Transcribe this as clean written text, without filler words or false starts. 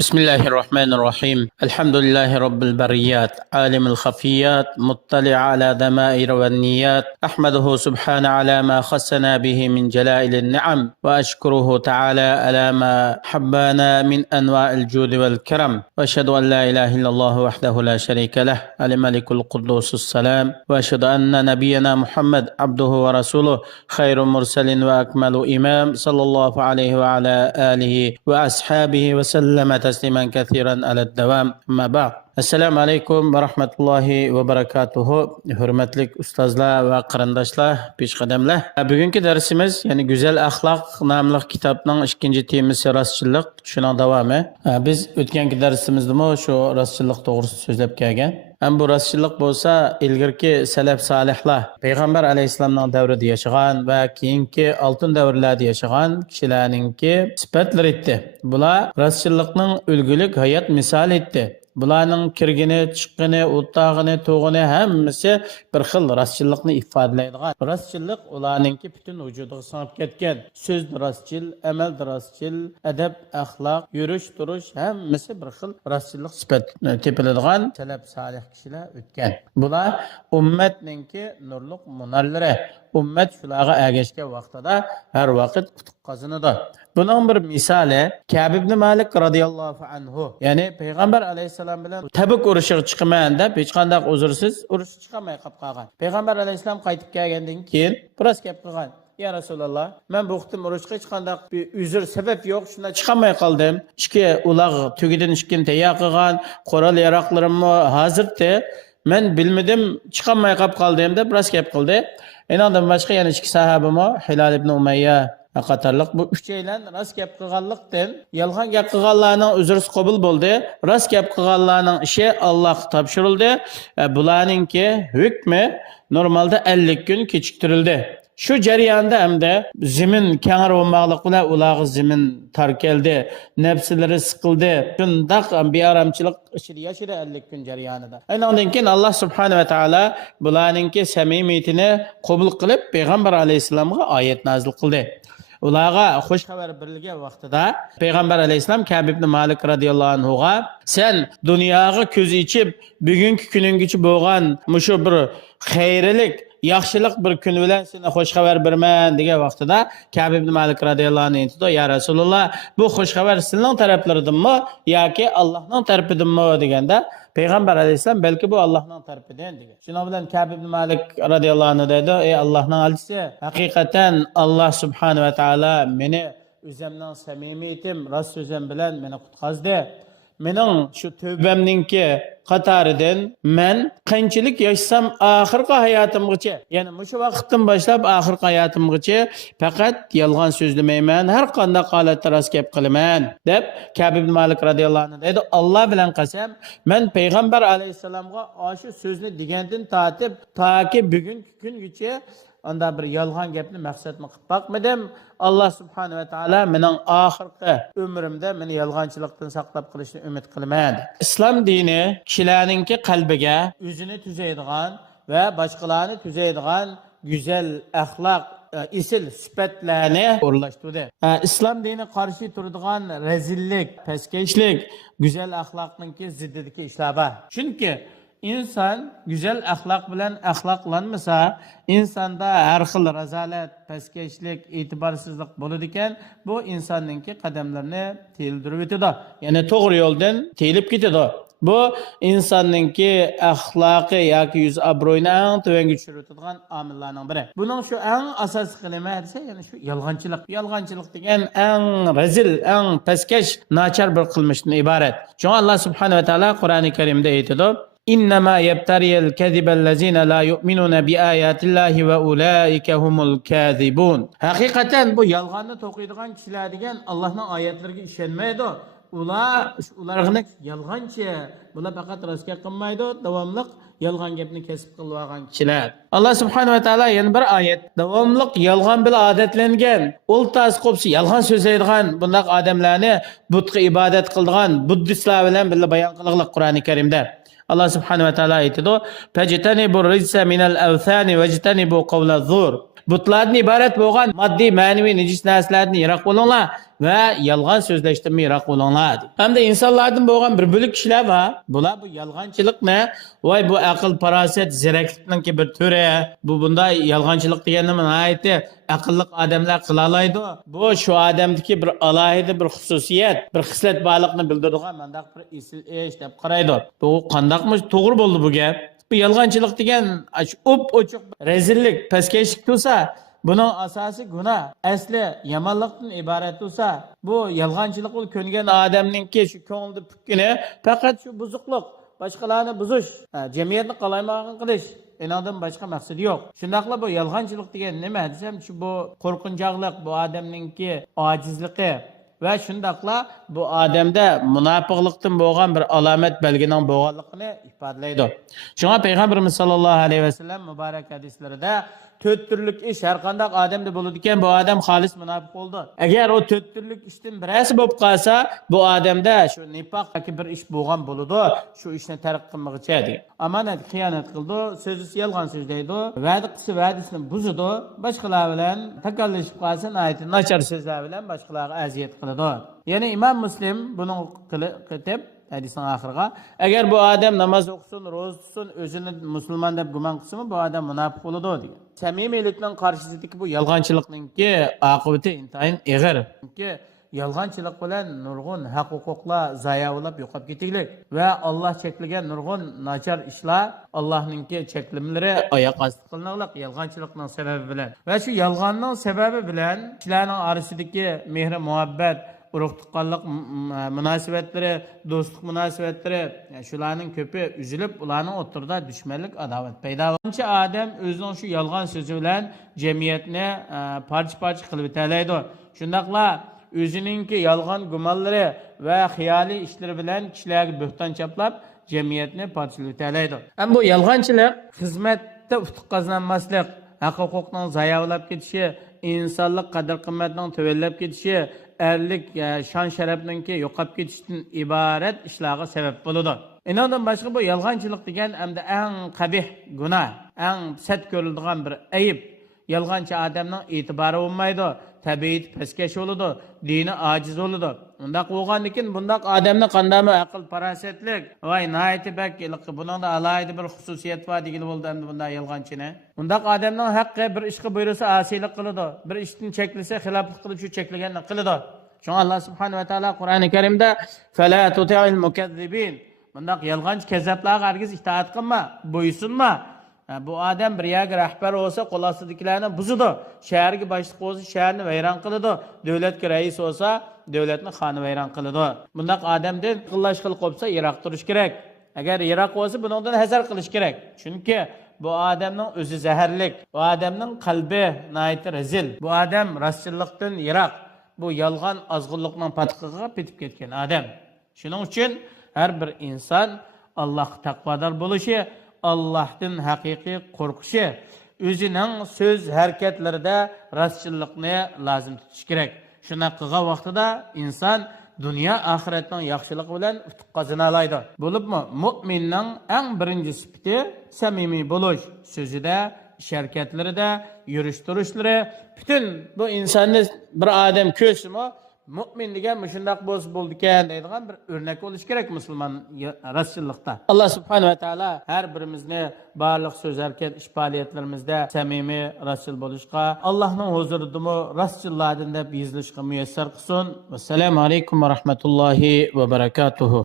بسم الله الرحمن الرحيم. الحمد لله رب البريات، عالم الخفيات، مطلع على ضمائر والنيات. أحمده سبحانه على ما خصنا به من جلائل النعم، وأشكره تعالى على ما حبانا من أنواع الجود والكرم. وأشهد أن لا إله إلا الله وحده لا شريك له، الملك القدوس السلام. وأشهد أن نبينا محمد عبده ورسوله، خير مرسل وأكمل إمام، صلى الله عليه وعلى آله وأصحابه وسلم تسليما كثيرا على الدوام. أما بعد، assalomu alaykum va rahmatullohi va barakatuhu. Hurmatli ustozlar va qarindoshlar, peshqadamlar. Bugungi darsimiz ya'ni Go'zal axloq nomli kitobning ikkinchi temasi rostchilik. Shuning davomi. Biz o'tgangi darsimizda shu rostchilik to'g'risida so'zlab kelgan. Bu rostchilik bo'lsa, ilgirki salaf solihlar payg'ambar alayhissalomning davrida yashagan va keyingi oltin davrlarda yashagan kishilarningki sifatlari edi. Bular rostchilikning ulgulik hayot misoli edi. Bularning kirgini, chiqqini, o'tag'ini, to'g'ini hammasi bir xil rostchilikni ifodalaydigan. Rostchilik ularningki butun vujudiga singib ketgan. So'z rostchil, amal rostchil, adab, axloq, yurish, turish hammasi bir xil rostchilik sifat tepiladigan salaf solih kishilar o'tgan. Bular ummatningki nurliq munarlari. Ummat shularga ergashgan vaqtida har vaqt qutuq qozonadi. Bunun bir misali Ka'b ibn Malik radhiyallohu anhu, ya'ni payg'ambar alayhisalom bilan Tabuk urushiga chiqaman deb hech qanday uzrsiz urush chiqamay qolgan. Payg'ambar alayhisalom qaytib kelgandan keyin biroz gap qilgan. Ya Rasululloh, men bu vaqtim urushga hech qanday bir uzr sabab yo'q, shunda chiqamay qoldim. Ikki uloq tugidan ishkin tayyor qilgan, qo'ral yaroqlarimni hozirda men bilmadim, chiqamay qoldim deb biroz gap qildi. Endan boshqa yana ikki sahabami Hilal ibn Umayya qatorliq bu uchaylan rost gap qilganlikdan yolg'on gap qilganlarning uzrisi qabul bo'ldi. Rost gap qilganlarning ishi Alloh topshirildi. Bularningki hukmi normalda 50 kun kechiktirildi. Shu jarayonda hamda zimin kengayib olmoqlik bilan ularga zimin tar keldi, nafslari siqildi. Shundaq bearamchilik ichida yashadi 50 kun jarayonida. Aynan keyin Alloh subhanahu va taolo bularningki samimiyatini qabul qilib payg'ambar alayhisolamga oyat nozil qildi. Ularga xush xabar berilgan vaqtida payg'ambar alayhisalom Ka'b ibn Malik radhiyallohu anhuga sen dunyoga ko'z ichib bugungi kuninggacha bo'lgan mushu bir xayrlik yaxshilik bir kun bilan seni xush xabar berman degan vaqtida Ka'b ibn Malik radhiyallohu anhu aytdi: "Ya Rasululloh, bu xush xabar sizning taraflaringizmi yoki Allohning tarafidanmi?" deganda payg'ambar alayhisalom balki bu Allohning tarafidan degan. Shuning bilan Ka'b ibn Malik radhiyallohu anhu dedi: "Ey Allohning elchisi, haqiqatan Alloh subhanahu va taolo meni o'zimning samimiyatim, rost so'zim bilan meni qutqazdi. Mening shu tövbemninki qatoridan men qanchalik yashasam oxirgi hayotimgacha, ya'ni shu vaqtdan boshlab oxirgi hayotimgacha faqat yolg'on so'zlamayman, har qanday holatda rost gap qilaman" deb Ka'b ibn Malik radhiyallohu anhu dedi. Alloh bilan qasam, men payg'ambar alayhisalomga shu so'zni degandan tortib toki bugungi kungacha anda bir yolg'on gapni maqsadmi qilib boqmadim. Alloh subhanahu va taolo mening oxirgi umrimda meni yolg'onchilikdan saqlab qolishni umid qilaman. Islom dini kishilarningki qalbiga o'zini tuzaydigan va boshqalarni tuzaydigan go'zal axloq isil sifatlarni o'rlashtirdi. Islom dini qarshi turadigan razillik, paskashlik, go'zal axloqningki ziddidagi ishlar bor. Chunki inson go'zal axloq bilan axloqlanmasa, insonda har xil razolat, paskashlik, e'tiborsizlik bo'ladi ekan, bu insonningki qadamlarini teldirib o'tadi. Ya'ni to'g'ri yo'ldan telib ketadi. Bu insonningki axloqi yoki yuz obro'yini eng tuvanga tushirib o'tadigan omillarning biri. Buning shu eng asosiy qilma desa, ya'ni shu yolg'onchilik. Yolg'onchilik degan eng razil, eng paskash, nachar bir qilmishdan iborat. Chunki Alloh subhanahu va taolo Qur'oni Karimda aytadi: "İnnema yebtariyel kezibellezine la yu'minuna bi ayatillahi ve ulaike humul kazibun." Hakikaten bu yalğanını to'qiydigan kishilar degan Allohning oyatlariga ishonmaydi. Ularga yolg'onchi, bular faqat rostga qilmaydi, davomli yolg'on gapni kesib qilgan kishilar. Alloh subhanahu va taolo yana bir oyat davomli yolg'on bilan odatlangan, o'ltas qo'psi yolg'on so'zlaydigan bunday odamlarni butga ibodat qiladigan buddistlar bilan birga bayon qilgan Qur'oni Karimda Allah subhanahu wa ta'ala aytadi: "Fajtanibu rizsa minal awthani wajtanibu qawla zur." butlardan iborat bo'lgan moddiy ma'naviy nejis narsalardan yiroq bo'linglar va yolg'on so'zlashdan yiroq bo'linglar. Hamda insonlardan bo'lgan bir bo'lik kishilar bor. Bular bu yolg'onchilikni, voy bu aql farosat ziraklikning bir turi, bu bunday yolg'onchilik deganni nihoyatda aqlli odamlar qila oladi. Bu shu odamdagi bir alohida bir xususiyat, bir xislat borliqni bildiradigan mandaq bir esil ish deb qaraydi. Bu qandoqmi to'g'ri bo'ldi bu gap? Bu yolg'onchilik degan ochiq rezillik, pastkashlik bo'lsa, buning asosi gunoh, asli yomonlikdan iborat bo'lsa, bu yolg'onchilik bo'lib ko'ngan odamningki shu ko'ngilda pukkini faqat shu buzuqlik, boshqalarni buzish, jamiyatni qalaymoqan qilish, inodan boshqa maqsadi yo'q. Shundaqla bu yolg'onchilik degan nima desam, shu bu qo'rqinchoqlik, bu odamningki ojizligi va shundaqla bu odamda munofiqlikdan bo'lgan bir alomat belgining bo'lganligini ifodalaydi. Shunga payg'ambarimiz sollallohu alayhi vasallam muborak hadislarida 4 turlik ish har qanday odamda bo'ladi ekan, bu odam xolis munofiq bo'ldi. Agar o 4 turlik ishdan birasi bo'lib qolsa, bu odamda shu nifoq yoki bir ish bo'lgan bo'ladi, shu ishni tark qilmoqchi edi. Amonat xiyonat qildi, so'zi yolg'on so'zlaydi, va'da qilsa va'dasini buzadi, boshqalar bilan takallashib qolsa, nachar so'zlar bilan boshqalarga aziyat qiladi. Ya'ni Imom Muslim buni qilib hadisning oxiriga, agar bu odam namoz o'qisin, ro'za tutsin, o'zini musulmon deb gumon qilsa, bu odam munofiq bo'ladi degan. Samimiylikning qarshisidagi bu yolg'onchilikningki oqibati intayin og'ir. Chunki yolg'onchilik bilan nurg'un haq-huquqlar zoya bo'lib yo'qolib ketaylik va Alloh cheklagan nurg'un nachar ishlar, Allohningki cheklimlari oyoq osti qilinadiq yolg'onchilikning sababi bilan. Va shu yolg'onning sababi bilan kishilarning orasidagi mehr, muhabbat, urug' tuqqanlik munosabatlari, do'stlik munosabatlari, shularning ko'pi uzilib, ularning o'rtasida dushmanlik, adovat paydo bo'lgancha odam o'zining shu yolg'on so'zi bilan jamiyatni parcha-parcha qilib o'taydi. Shundaqla o'ziningki yolg'on gumonlari va xiyoliy ishlari bilan kishilarga bo'xton chaplab jamiyatni parchalab o'taydi. Ham bu yolg'onchilik xizmatda utuq qozonmaslik, haq-huquqning zoya bo'lib ketishi, insonlik qadr-qimmatning tuvallab ketishi, erlik, shon sharafninki yo'qolib ketishdan iborat ishlarga sabab bo'ladi. Inondan boshqa bu yolg'onchilik degan hamda eng qabih gunoh, eng sat ko'riladigan bir ayib. Yolg'onchi odamning e'tibori bo'lmaydi, tabiati pastkash bo'ladi, dini ojiz bo'ladi. Undaq bo'lgandan keyin bundaq odamni qandami aql farosatlik, voy nihoyatda bakiliq, buningda alohida bir xususiyat bor degan bo'ldi endi bunday yolg'onchini. Undaq odamning haqqi bir ishga buyursa asiylik qiladi, bir ishdan cheklasa xiloflik qilib shu cheklaganini qiladi. Shunga Alloh subhanahu va taolo Qur'oni Karimda fala tuti'il mukazzibin, bundaq yolg'onchi kazzablarga hargiz itoat qilma, bo'ysunma. Bu odam bir yerga rahbar bo'lsa, qo'l ostidagilarni buzadi. Shaharga boshliq bo'lsa, shaharni vayron qiladi. Davlatga rais bo'lsa, davlatni xoni vayron qiladi. Bundaq odamdan qillash qilib qo'ysa, yiroq turish kerak. Agar yiroq bo'lsa, bundan hazar qilish kerak. Chunki bu odamning o'zi zaharlik, bu odamning qalbi nihoyat rezil. Bu odam rostchilikdan yiroq, bu yolg'on ozg'inlikning patqiga petib ketgan odam. Shuning uchun har bir inson Allohga taqvodor bo'lishi, Allohdan haqiqiy qo'rqishi, o'zining so'z harakatlarida rostchilikni lozim tutish kerak. Shuna qilgan vaqtida inson dunyo oxiratning yaxshiligi bilan utuq qozona oladi. Bo'libmi, mu'minning eng birinchi sifati samimiy bo'lish, so'zida, ish harakatlarida, yurish turishlari, butun bu insonni bir odam ko'rsimi mu'min degan shundoq bo'lsa bo'ldi ekan deydigan bir o'rnak bo'lish kerak musulmon rostchilikda. Alloh subhanahu va taolo har birimizni barliq so'z harakat ish faoliyatlarimizda samimiy rostchil bo'lishga, Allohning huzurida rostchillardan deb yozilishga muyassar qilsin. Assalomu alaykum va rahmatullohi va barakatuh.